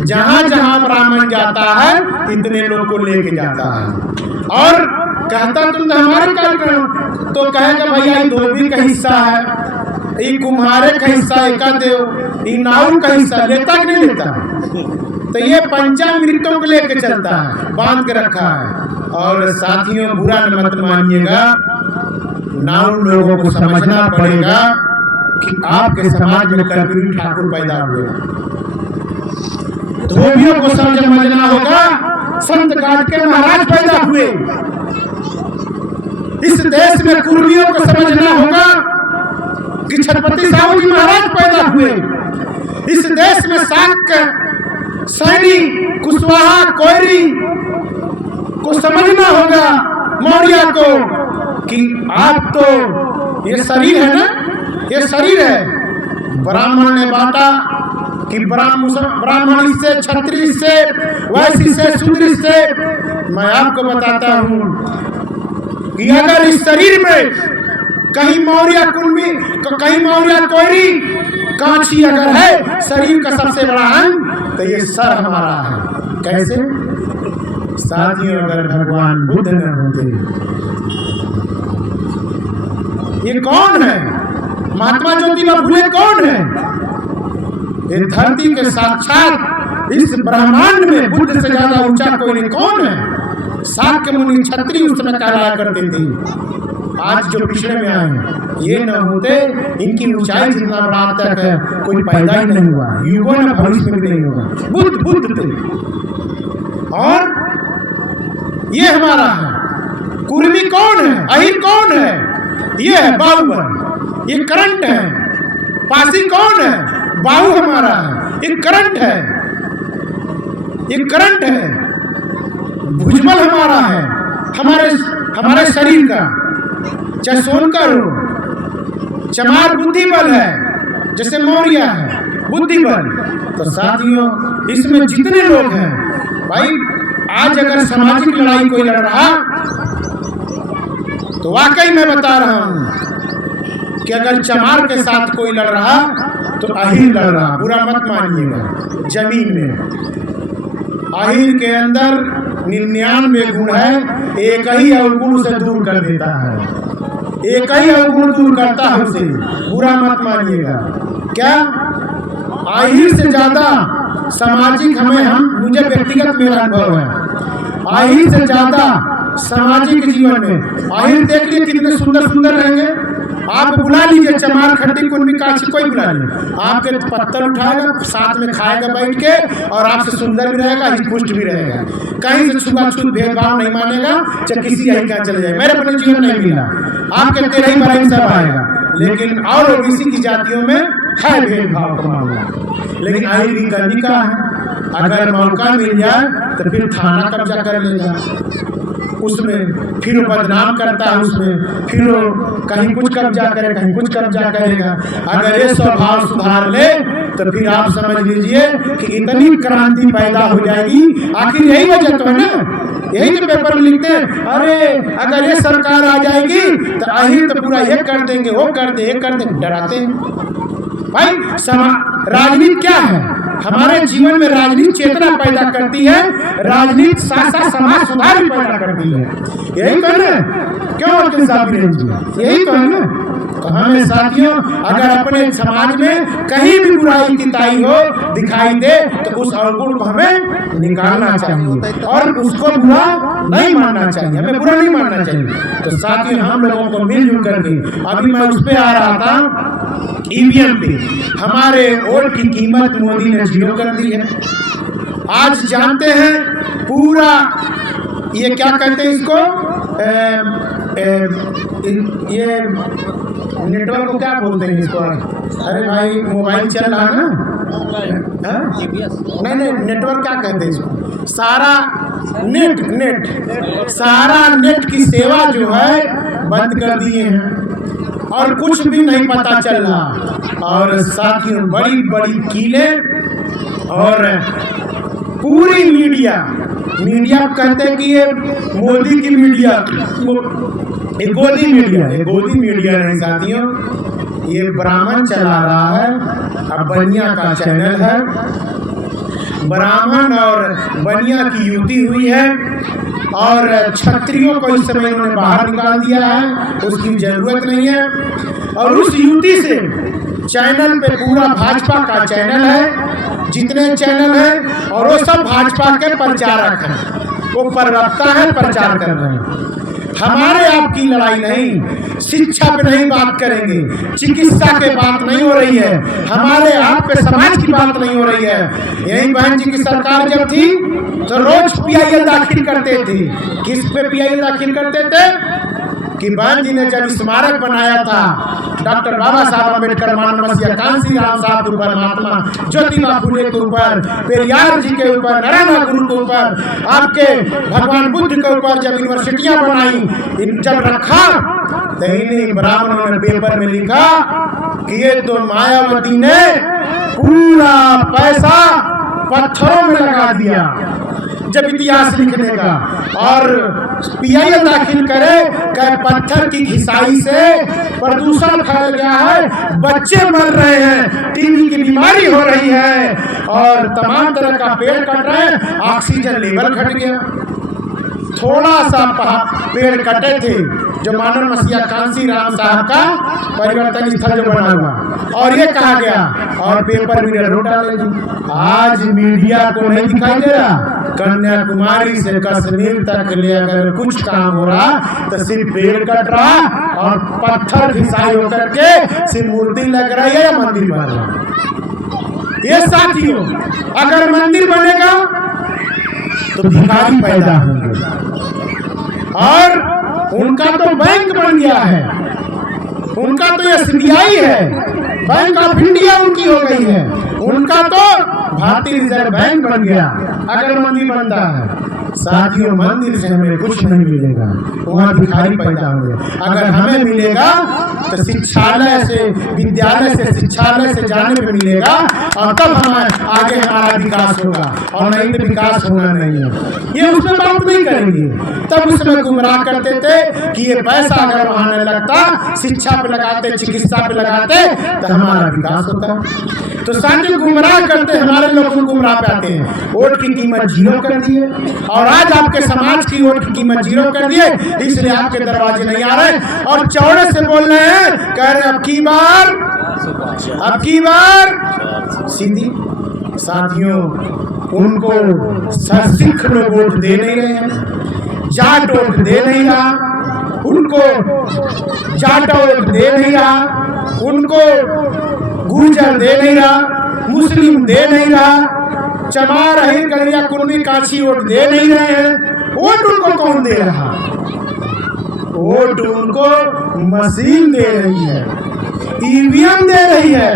जहां जहां ब्राह्मण जाता है इतने लोग को लेके जाता है और कहता तुम तो हमारे कार्य करो, तो कहेगा भैया ये धोबी का हिस्सा है, ये कुम्हारे का हिस्सा एका दो, ये नाऊ का हिस्सा लेता कि नहीं लेता? तो ये पंचामृतों को लेके चलता है, बांध के रखा है। और साथियों बुरा मत मानिएगा, नाऊ लोगों को समझना पड़ेगा कि आपके समाज में कर्पूरी ठाकुर पैदा हुए, धोबियों को समझना होगा संत गाट के महाराज पैदा हुए। इस देश में कुर्मियों को समझना होगा कि छत्रपति साहू जी महाराज पैदा हुए। इस देश में शाक्य, सैनी, कुशवाहा, कोयरी को समझना होगा, मौर्य को, कि आप तो ये शरीर है ना, ये शरीर है। ब्राह्मण ने बांटा कि ब्राह्मण इससे, क्षत्रिय इससे, वैश्य से, शूद्र इससे। मैं आपको बताता हूँ कि अगर इस शरीर में कहीं मौर्य कुंभी, कहीं मौर्य कोयरी, कांची अगर है शरीर का सबसे बड़ा अंग तो ये सर हमारा है। कैसे? साथियों अगर भगवान बुद्ध न होते, ये कौन है? महात्मा ज्योतिबा फुले कौन है? ये धरती के साक्षात इस ब्रह्मांड में बुद्ध से ज्यादा ऊंचा कोई नहीं। कौन है? शाक्य मुनि क्षत्रिय उस समय कहलाया करते थे। आज जो पिछड़े में आए हैं ये न होते, इनकी ऊंचाई जितना बड़ा तक है कोई पैदा ही नहीं हुआ, युगों में भविष्य में भी नहीं होगा। बुद्ध थे। और ये हमारा है। कुर्मी कौन है? अहिर कौन है? ये है बाहुबल, ये करंट है। पासी कौन है? बाहु हमारा है, ये करंट है, ये करंट है। भुजबल हमारा है, हमारे शरीर का। चाहे सोनकर हो, चमार बुद्धिबल है, जैसे मौर्य है बुद्धिबल। तो साथियों इसमें जितने लोग हैं भाई, आज अगर सामाजिक लड़ाई कोई लड़ रहा तो वाकई मैं बता रहा हूं कि अगर चमार के साथ कोई लड़ रहा तो अहिर लड़ रहा। बुरा मत मानिएगा। जमीन में अहिर के अंदर 99 गुण है, एक ही अवगुण उसे दूर कर देता है, एक ही अवगुण दूर करता है उसे। बुरा मत मानिएगा। क्या अहिर से ज्यादा सामाजिक मुझे व्यक्तिगत मेरा अनुभव है, अहिर से ज्यादा सामाजिक जीवन में अहिर देख लिए कितने सुंदर सुंदर रहेंगे। आप बुला लीजिए चमार, खट्टी, कुर्मी, काची, कोई बुला लीजिए, आपके पत्थर उठाएगा, साथ में खाएगा बैठ के, और आपसे सुंदर भी रहेगा, पुष्ट भी रहेगा। कहीं से छुआछूत भेदभाव नहीं मानेगा, चाहे किसी यही क्या चले जाए। मेरे अपने जीवन नहीं मिला, आपके 13 बराई सब आएगा। लेकिन और ओबीसी की जातियों में है भेदभाव का मामला, लेकिन आई भी कमी का है। अगर मौका मिल जाए तो फिर थाना कब्जा कर लेगा उसमें, फिर वो बदनाम करता है उसमें, फिर वो कहीं कुछ कब्जा करे, कहीं कुछ कब्जा करेगा। अगर ये स्वभाव सुधार ले तो फिर आप समझ लीजिए कि इतनी क्रांति पैदा हो जाएगी। आखिर यही वजह तो है ना, यही तो पेपर में लिखते हैं, अरे अगर ये सरकार आ जाएगी तो अहिर तो पूरा ये कर देंगे, वो कर दे, ये कर देंगे, डराते हैं भाई। राजनीति क्या है? हमारे जीवन में राजनीति चेतना पैदा करती है, राजनीति साथ साथ समाज सुधार भी पैदा करती है। यही तो है ना, क्यों वकील साहब जी, यही तो है ना। तो हमें साथियों, अगर अपने समाज में कहीं भी बुराई तिताई हो दिखाई दे तो उस अवगुण को हमें निकालना चाहिए और उसको बुरा नहीं मानना चाहिए, हमें बुरा नहीं मानना चाहिए। तो साथियों, हम लोगों को मिलजुल करके, अभी मैं उस पे आ रहा था ईवीएम पे, हमारे वोट की कीमत मोदी ने 0 कर दी है। आज जानते हैं पूरा ये क्या कहते हैं इसको, ये नेटवर्क को क्या बोलते हैं इसको? अरे भाई मोबाइल चल रहा है ना, नहीं नेटवर्क क्या कहते हैं इसको? सारा नेट सारा नेट की सेवा जो है बंद कर दिए हैं और कुछ भी नहीं पता चल रहा। और साथियों, बड़ी बड़ी कीलें और पूरी मीडिया कहते हैं कि ये मोदी की मीडिया, ये गोदी मीडिया नहीं साथियों, ये ब्राह्मण चला रहा है। अब बनिया का चैनल है, ब्राह्मण और बनिया की युति हुई है और क्षत्रियों को इस समय उन्होंने बाहर निकाल दिया है, उसकी जरूरत नहीं है। और उस युति से चैनल पे पूरा भाजपा का चैनल है, जितने चैनल है, और वो सब भाजपा के प्रचारक हैं, वो प्रवक्ता है, प्रचार कर रहे हैं। हमारे आपकी लड़ाई नहीं, शिक्षा पे नहीं बात करेंगे, चिकित्सा के बात नहीं हो रही है, हमारे आप पे समाज की बात नहीं हो रही है। यही बहन जी की सरकार जब थी तो रोज पीआईएल दाखिल करते थे। किस पे पीआईएल दाखिल करते थे? कि बहन जी ने जब स्मारक बनाया था डॉक्टर बाबा साहब अम्बेडकर, माननीय कांसी राम साहब के ऊपर, महात्मा ज्योतिबा फुले के ऊपर, पेरियार जी के ऊपर, नारायण गुरु के ऊपर, आपके भगवान बुद्ध के ऊपर जब यूनिवर्सिटियां बनाई, जब रखा तो इन्हीं ब्राह्मणों ने पेपर में लिखा कि ये तो मायावती ने पूरा पैसा पत्थरों में लगा दिया जब इतिहास लिखने का। और पीआईएल दाखिल करे कि पत्थर की घिसाई से प्रदूषण फैल गया है, बच्चे मर रहे हैं, टीबी की बीमारी हो रही है और तमाम तरह का पेड़ कट रहे हैं, ऑक्सीजन लेवल घट गया। थोड़ा सा पेड़ कटे थे जो मानव मसीहा कांसी राम साहब का परिवर्तन स्थल जो बना हुआ, और ये कहा गया और पेपर में डाले। आज मीडिया को नहीं दिखाई दे रहा, कन्याकुमारी से कश्मीर तक ले अगर कुछ काम हो रहा तो सिर्फ पेड़ कट रहा और पत्थर घिसाई होकर के सिर्फ मूर्ति लग रही है या मंदिर बन रहा। ये साथियों, अगर मंदिर बनेगा तो भिखारी पैदा होंगे और उनका तो बैंक बन गया है, उनका तो एसबीआई है, बैंक ऑफ इंडिया उनकी हो गई है, उनका तो भारतीय रिजर्व बैंक बन गया अगर मंदिर बनता है। साथियों, मंदिर से हमें कुछ नहीं मिलेगा, वहाँ भिखारी पैदा होंगे। अगर हमें मिलेगा तो शिक्षालय से, विद्यालय से, शिक्षालय से जाने में मिलेगा और तब हमारे आगे हमारा विकास होगा, और नहीं तो विकास होना नहीं है। ये उसमें बात नहीं करेंगे। तब उसमें गुमराह करते थे कि ये पैसा अगर वहाँ नहीं लगता, शिक्षा पे लगाते, चिकित्सा पे लगाते तो हमारा विकास होता। तो साथियों, गुमराह करते हमारे लोग गुमराह पे आते हैं। वोट की कीमत 0 कर दिए और आज आपके समाज की वोट की कीमत 0 कर दिए, इसलिए आपके दरवाजे नहीं आ रहे और चौड़े से बोल रहे हैं, कह रहे अब की बार सीधी। साथियों, उनको सिख लोग वोट दे नहीं रहे हैं, जाट वोट दे नहीं रहा, उनको जाट वोट दे नहीं रहा, उनको गुर्जर दे नहीं रहा, मुस्लिम दे नहीं रहा, चमार, अहिर, कलिया, कुर्मी, काछी वोट दे नहीं रहे हैं। वोट उनको कौन दे रहा? वोट उनको मशीन दे रही है, ईवीएम दे रही है,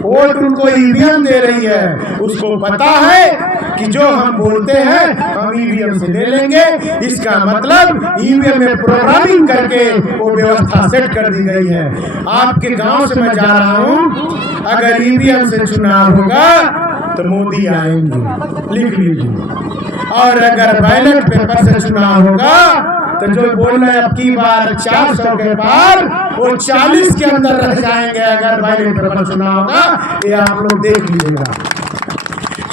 वोट उनको ईवीएम दे रही है। उसको पता है कि जो हम बोलते हैं हम ईवीएम से ले लेंगे, इसका मतलब ईवीएम में प्रोग्रामिंग करके वो व्यवस्था सेट कर दी गई है। आपके गांव से मैं जा रहा हूं, अगर ईवीएम से चुनाव होगा तो मोदी आएंगे, लिख लीजिए। और अगर बैलेट पेपर से चुनाव होगा तो जो बोल रहे अब की बार 400 के पार, वो 40 के अंदर रह जाएंगे अगर बैलेट पेपर चुनाव होगा। ये आप लोग देख लीजिएगा।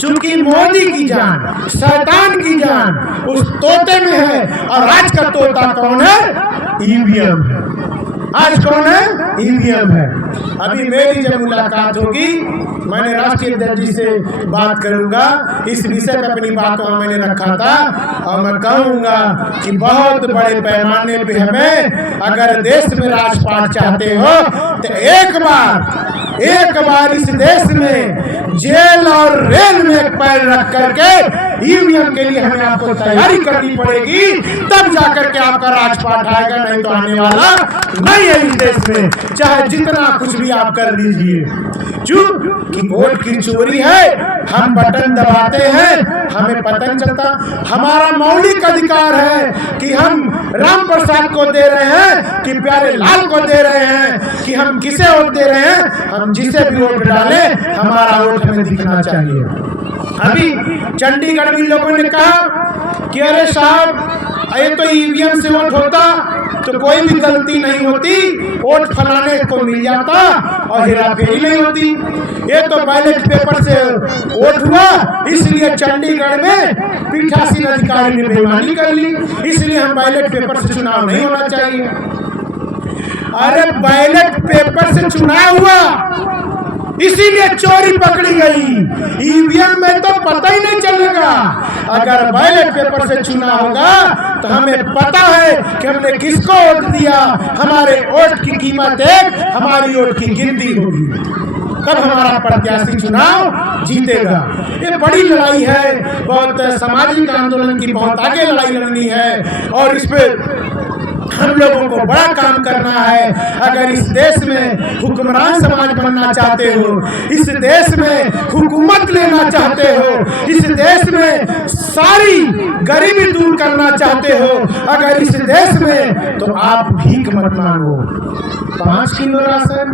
चूंकि मोदी की जान, शैतान की जान उस तोते में है। और आज का तोता कौन है? ईवीएम है। आज कौन है? ईवीएम है। अभी मेरी जब मुलाकात होगी, मैंने राष्ट्रीय अध्यक्ष जी से बात करूंगा, इस विषय पर अपनी बात वहां मैंने रखा था। और मैं कहूंगा कि बहुत बड़े पैमाने पे हमें अगर देश में राजपाट चाहते हो तो एक बार इस देश में जेल और रेल में पैर रख करके ईवीएम के लिए हमें आपको तैयारी करनी पड़ेगी, तब जाकर के आपका राजपाट आएगा। नहीं तो आने वाला नहीं है इस देश में, चाहे जितना कुछ भी आप कर लीजिए। चूक कि वोट की चोरी है, हम बटन दबाते हैं, हमें पता नहीं चलता। हमारा मौलिक अधिकार है कि हम राम प्रसाद को दे रहे हैं कि प्यारे लाल को दे रहे हैं, कि हम किसे वोट दे रहे हैं। हम जिसे भी वोट डालें, हमारा वोट हमें दिखना चाहिए। अभी चंडीगढ़ में लोगों ने कहा कि अरे साहब, ये तो ईवीएम से वोट होता तो कोई भी गलती नहीं होती, वोट फलाने को मिल जाता और हेराफेरी नहीं होती। ये तो बैलेट पेपर से वोट हुआ, इसलिए चंडीगढ़ में पीठासीन अधिकारी ने बेईमानी कर ली, इसलिए हम बैलेट पेपर से चुनाव नहीं होना चाहिए। अरे बैलेट पेपर से चुनाव हुआ, इसीलिए चोरी पकड़ी गई। ईवीएम में तो पता ही नहीं चलेगा। अगर बैलेट पेपर से चुनाव होगा तो हमें पता है कि हमने किसको वोट दिया, हमारे वोट की कीमत एक, हमारी वोट की गिनती होगी, तब हमारा प्रत्याशी चुनाव जीतेगा। ये बड़ी लड़ाई है, बहुत सामाजिक आंदोलन की बहुत आगे लड़ाई लड़नी है और इस पे हम लोगों को बड़ा काम करना है। अगर इस देश में हुक्मरान समाज बनना चाहते हो, इस देश में हुकूमत लेना चाहते हो, इस देश में सारी गरीबी दूर करना चाहते हो, अगर इस देश में, तो आप भीख मत मांगो। 5 किलो राशन,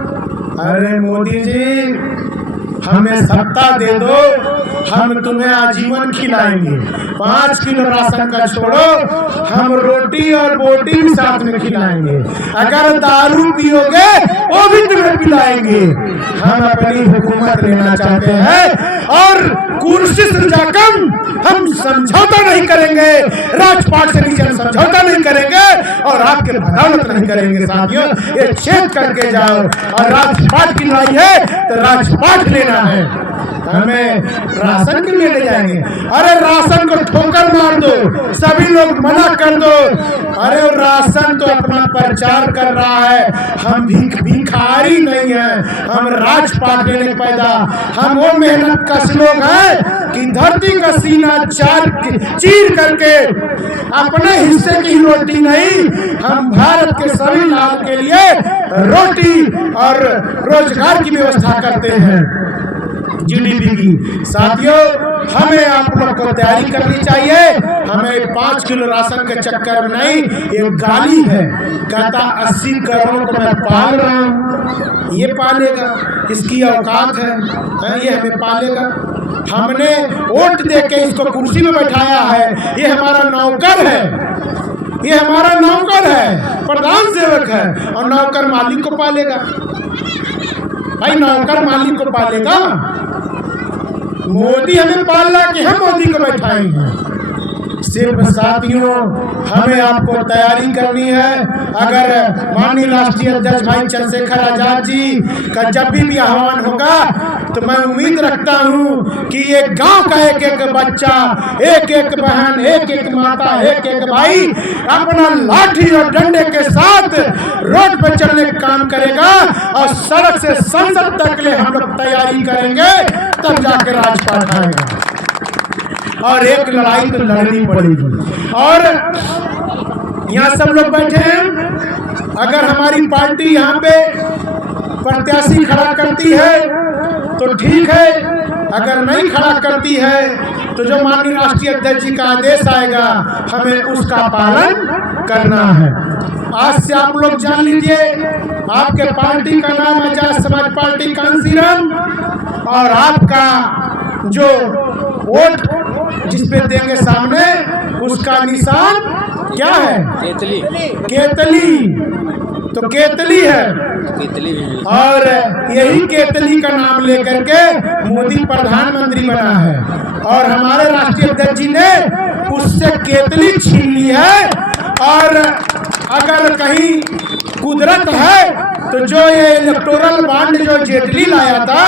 अरे मोदी जी हमें सत्ता दे दो, हम तुम्हें आजीवन खिलाएंगे। 5 किलो राशन का छोड़ो, हम रोटी और बोटी भी साथ में खिलाएंगे। अगर दारू पियोगे वो भी तुम्हें पिलाएंगे। हम अपनी हुकूमत लेना चाहते हैं और कुर्सी से जाकर हम समझौता नहीं करेंगे, राजपाट से नीचे हम समझौता नहीं करेंगे और आपके बदौलत नहीं करेंगे। साथियों, ये चेक करके जाओ। और राजपाट की लड़ाई है तो राजपाट लेना है। हमें राशन के लिए ले जाएंगे, अरे राशन को ठोकर मार दो, सभी लोग मना कर दो। अरे राशन तो अपना प्रचार कर रहा है, हम भिखारी नहीं है, हम राजपाट लेने पैदा, हम वो मेहनत कश लोग हैं कि धरती का सीना चीर करके अपने हिस्से की रोटी नहीं, हम भारत के सभी लाभ के लिए रोटी और रोजगार की व्यवस्था करते हैं, जीडीपी की। साथियों, हमें आप लोग को तैयारी करनी चाहिए। हमें 5 किलो राशन के चक्कर में नहीं, ये गाली है। कहता 80 करोड़ को मैं पाल रहा हूँ, ये पालेगा, इसकी औकात है, ये हमें पालेगा। हमने वोट देके इसको कुर्सी में बैठाया है, ये हमारा नौकर है, ये हमारा नौकर है, प्रधान सेवक है, और नौकर मालिक को पालेगा। भाई नौकर मालिक को पालेगा, मोदी हमें पाल रहा कि हम मोदी को बैठाएंगे। सिर्फ साथियों, हमें आपको तैयारी करनी है। अगर माननीय राष्ट्रीय अध्यक्ष भाई चंद्रशेखर आजाद जी का जब भी आह्वान होगा तो मैं उम्मीद रखता हूं कि ये गांव का एक एक बच्चा, एक एक बहन, एक एक माता, एक एक भाई अपना लाठी और डंडे के साथ रोड पर चलने का काम करेगा और सड़क से संसद तक के लिए हम लोग तैयारी करेंगे, तब जाकर राजपाट आएगा। और एक लड़ाई तो लड़नी पड़ेगी। और यहाँ सब लोग बैठे हैं, अगर हमारी पार्टी यहाँ पे प्रत्याशी खड़ा करती है तो ठीक है, अगर नहीं खड़ा करती है तो जो माननीय राष्ट्रीय अध्यक्ष जी का आदेश आएगा हमें उसका पालन करना है। आज से आप लोग जान लीजिए, आपके पार्टी का नाम है आजाद समाज पार्टी कांसीराम, और आपका जो वोट जिसपे देंगे सामने, उसका निशान क्या है? केतली। तो केतली है। केतली भी मिली। और यही केतली का नाम लेकर के मोदी प्रधानमंत्री बना है और हमारे राष्ट्रीय अध्यक्ष जी ने उससे केतली छीन ली है। और अगर कहीं कुदरत है तो जो ये इलेक्टोरल बॉन्ड जो जेटली लाया था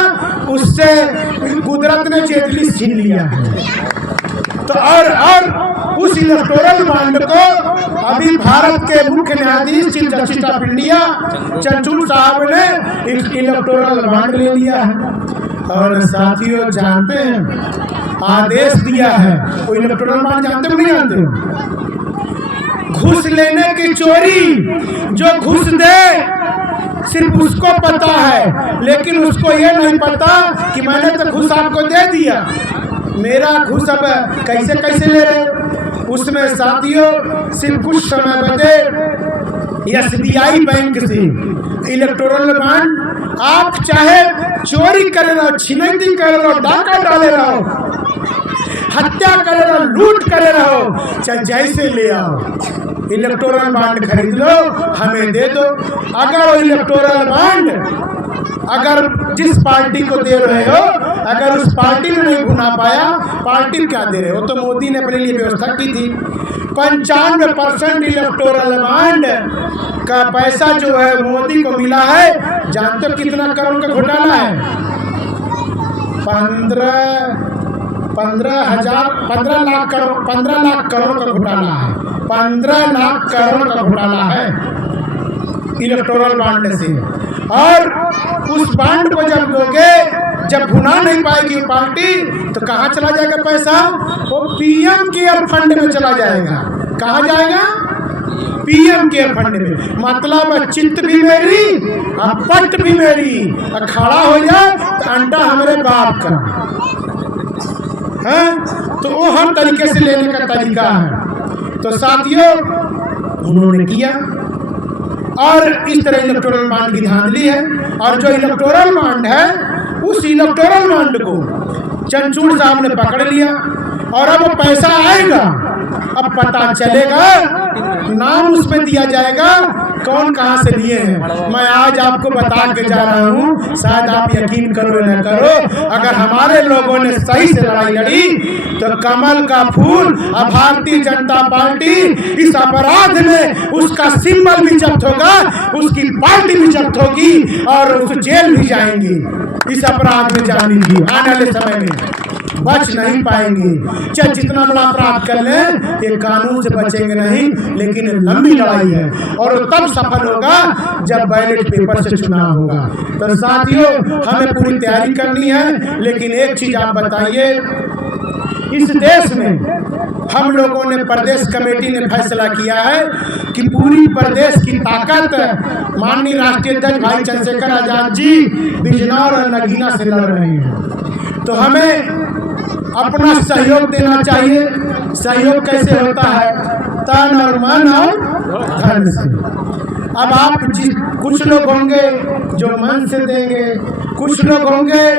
उससे कुदरत ने जेटली छीन लिया है। तो और उस इलेक्टोरल बॉन्ड को अभी भारत के मुख्य न्यायाधीश chief justice of India Chandrachud साहब ने इलेक्टोरल बॉन्ड ले लिया है। और साथियों जानते हैं आदेश दिया है, वो इलेक्टोरल बॉन्ड जानते हो नहीं जानते हो? घूस लेने की चोरी, जो घूस दे सिर्फ उसको पता है, लेकिन उसको ये नहीं पता कि मैंने तो घूस आपको दे दिया, मेरा घूस अब कैसे कैसे ले रहे हो। उसमें साथियों सिर्फ कुछ समय बदे SBI बैंक से इलेक्टोरल बॉन्ड आप चाहे चोरी करे रहो, छिनैती करे रहो, डाका डाले रहो, हत्या करे रहो, लूट करे रहो, चाहे जैसे ले आओ, इलेक्टोरल बॉन्ड खरीद लो, हमें दे दो। अगर वो इलेक्टोरल बॉन्ड अगर जिस पार्टी को दे रहे हो अगर उस पार्टी ने नहीं भुना पाया, पार्टी क्या दे रहे हो? तो मोदी ने अपने लिए व्यवस्था की थी 95% इलेक्टोरल बॉन्ड का पैसा जो है मोदी को मिला है। जानते हो कितना करोड़ का घोटाला है? 15 लाख करोड़ का घोटाला है। 15 लाख करोड़ का घोटाला है इलेक्टोरल बॉन्ड से। और उस बॉन्ड को जब दोगे, जब भुना नहीं पाएगी पार्टी, तो कहाँ चला जाएगा पैसा? वो PM केयर फंड में चला जाएगा। कहाँ जाएगा? PM केयर फंड में। मतलब चित्त भी मेरी और पट भी मेरी, खड़ा हो जाए तो अंडा हमारे बाप का है। तो वो हर तरीके से लेने का तरीका है। तो साथियों उन्होंने किया और इस तरह इलेक्टोरल बॉन्ड की धांधली है। और जो इलेक्टोरल बॉन्ड है उस इलेक्टोरल बॉन्ड को चंद्रचूड़ साहब ने पकड़ लिया और अब वो पैसा आएगा, अब पता चलेगा, नाम उसमें दिया जाएगा कौन कहाँ से लिए हैं। मैं आज आपको बता के जा रहा हूँ, शायद आप यकीन करो न करो, अगर हमारे लोगों ने सही से लड़ाई लड़ी तो कमल का फूल और भारतीय जनता पार्टी इस अपराध में उसका सिंबल भी जब्त होगा, उसकी पार्टी भी जब्त होगी और उस जेल भी जाएंगी। इस अपराध में जाने की आने वाले समय में बच नहीं पाएंगे। चाहे जितना बड़ा अपराध कर ले, ये कानून से बचेंगे नहीं। लेकिन लंबी लड़ाई है और तब सफल होगा जब बैलेट पेपर से चुनाव होगा। तो साथियों हमें पूरी तैयारी करनी है। लेकिन एक चीज आप बताइए, इस देश में हम लोगों ने प्रदेश कमेटी ने फैसला किया है कि पूरी प्रदेश की ताकत माननीय राष्ट्रीय अध्यक्ष भाई चंद्रशेखर आजाद जी बिजनौर और नगीना से लड़ रहे हैं। तो हमें अपना सहयोग देना चाहिए। सहयोग कैसे होता है? तन और मन और धन से। अब आप कुछ लोग होंगे जो मन से देंगे, कुछ लोग होंगे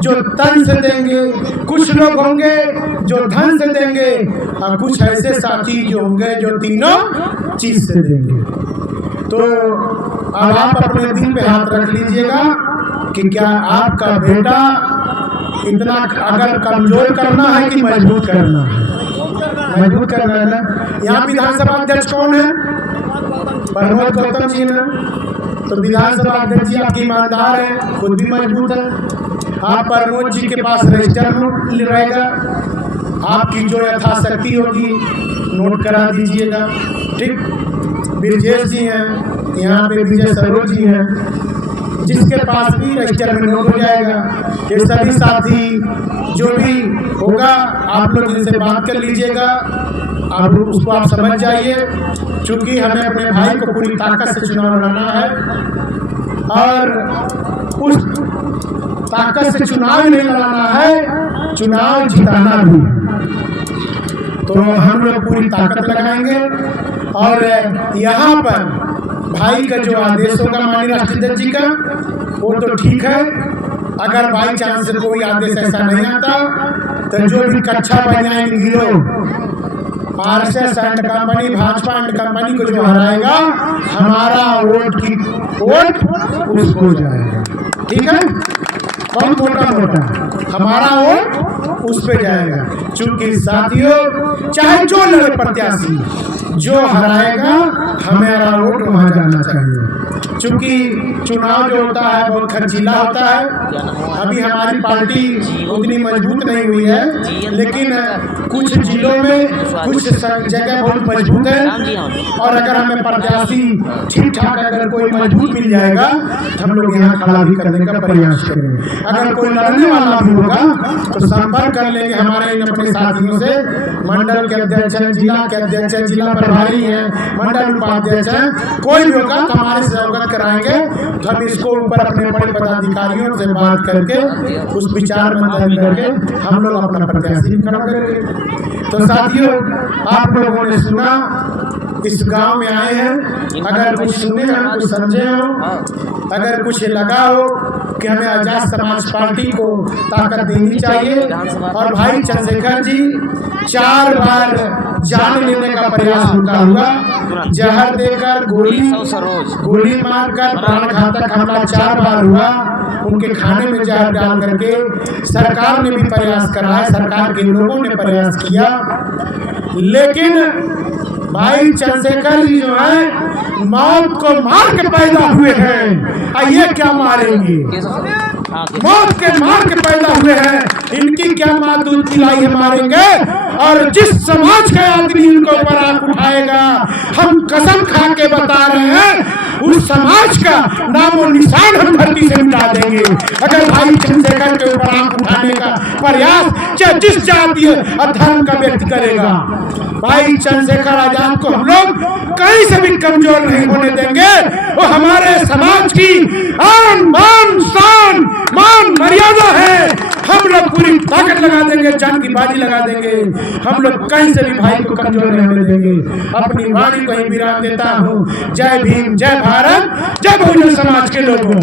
जो तन से देंगे, कुछ लोग होंगे जो धन से देंगे और कुछ ऐसे साथी जो होंगे जो तीनों चीज से देंगे। तो अब आप अपने दिल पे हाथ रख लीजिएगा कि क्या आपका बेटा इतना अगर कमजोर करना है कि मजबूत करना है? मजबूत करना है ना। यहाँ विधानसभा अध्यक्ष कौन है? प्रमोद गौतम जी ने। तो विधानसभा अध्यक्ष जी आपकी ईमानदार है, खुद भी मजबूत है। आप प्रमोद जी के पास रजिस्टर रहेगा, आपकी जो यथाशक्ति होगी नोट करा दीजिएगा। ठीक, ब्रजेश जी हैं, यहाँ पे विजय सरोज जी हैं, जिसके पास भी रजिस्टर में नोट हो जाएगा। ये सभी साथी जो भी होगा आप लोग इनसे बात कर लीजिएगा, आप उसको आप समझ जाइए। क्योंकि हमें अपने भाई को पूरी ताकत से चुनाव लड़ना है और उस ताकत से चुनाव नहीं लड़ाना है, चुनाव जिताना भी। तो हम लोग पूरी ताकत लगाएंगे और यहाँ पर भाई का जो आदेश होगा माननीय राष्ट्रीय अध्यक्ष जी का, वो तो ठीक है। अगर बाई चांस कोई आदेश ऐसा नहीं आता तो जो भी कक्षा बन जाएंगे गिरो RSS and company, Bhajpa and company को जो हराएगा, हमारा वोट उसको जाएगा। ठीक है, बहुत मोटा हमारा वोट उस पे जाएगा। चूंकि साथियों, चाहे जो लड़े प्रत्याशी, जो हराएगा हमारा वोट वहां जाना चाहिए। चूंकि चुनाव जो होता है बहुत खर्चीला होता है। अभी हमारी पार्टी उतनी मजबूत नहीं हुई है, लेकिन कुछ जिलों में कुछ जगह बहुत मजबूत है। और अगर हमें प्रत्याशी ठीक ठाक अगर कोई मजबूत मिल जाएगा तो हम लोग यहाँ खड़ा भी करने का प्रयास करेंगे। अगर कोई लड़ने वाला भी होगा तो संपर्क कर लेंगे हमारे इन अपने साथियों से। मंडल के अध्यक्ष हैं, जिला के अध्यक्ष हैं, जिला प्रभारी हैं, मंडल उपाध्यक्ष हैं, कोई भी होगा तो हमारे से अवगत कराएंगे। तो हम इसको ऊपर अपने बड़े पदाधिकारियों से बात करके उस विचार मंथन करके हम लोग अपना प्रत्याशी खड़ा करेंगे। तो साथियों, आप लोगों ने सुना, इस गांव में आए हैं, अगर कुछ सुने हैं, कुछ समझे हो, अगर कुछ लगा हो कि हमें आजाद समाज पार्टी को ताकत देनी चाहिए। और भाई चंद्रशेखर जी 4 बार जान लेने का प्रयास उनका हुआ, जहर देकर, गोली मारकर, प्राणघातक हमला 4 बार हुआ। उनके खाने में जहर डाल करके सरकार ने भी प्रयास करा है, सरकार के लोगों ने प्रयास किया, लेकिन भाई चंद्रशेखर जी जो है मौत को मार के पैदा हुए हैं। ये क्या मारेंगे? मौत के मार के पैदा हुए हैं, इनकी क्या माँ दूध पिलाई है मारेंगे। और जिस समाज का आदमी इनको ऊपर आंख उठाएगा, हम कसम खा के बता रहे हैं, उस समाज का नामो निशान हम धरती से मिटा देंगे। अगर भाई चंद्रशेखर के ऊपर आंख उठाने का प्रयास चाहे जिस जाति और धर्म का व्यक्ति करेगा, भाई चंद्रशेखर आजाद को हम लोग कहीं से भी कमजोर नहीं होने देंगे। वो हमारे समाज की आन बान शान मान मर्यादा है। हम लोग पूरी ताकत लगा देंगे, जान की बाजी लगा देंगे, हम लोग कहीं से भी भाई को कमजोर नहीं होने देंगे। अपनी वाणी को ही विराम देता हूँ। जय भीम, जय भारत, जय बहुजन समाज के लोगों।